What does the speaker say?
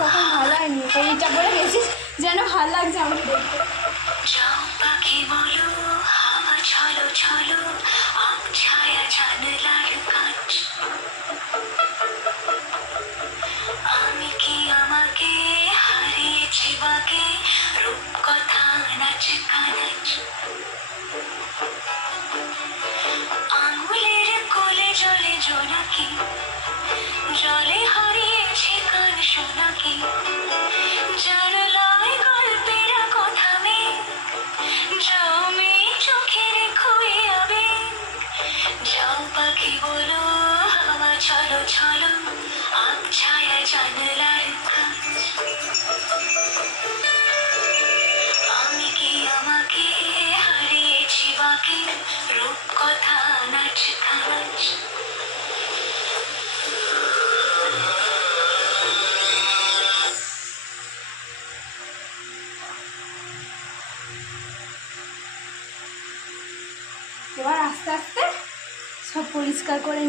তখন ভালো হয়নি, এইটা বলে বেশি যেন ভালো লাগছে আমাকে দেখতে। যাও পাখি বলো, হাওয়া চলো চলো, আম ছায়া জানলার কাছ। আমি কি আমাকে হারিয়েছি বাগে, রূপকথা নাচ কানাচ। আঙুলের কোলে জলে জোনাকি, জলে হারিয়েছি কান শোনাকি। জানলায় গল্পের কথা মেঘ, জমে চোখের খুঁয়ে আবেগ। যাও পাখি বলো, হাওয়া চলো চলো, আম ছায়া জানলার কাছ। আমি কি আমাকে হারিয়েছি বাকি, রূপকথা নাচ কানাচ। এবার আস্তে আস্তে সব পরিষ্কার করে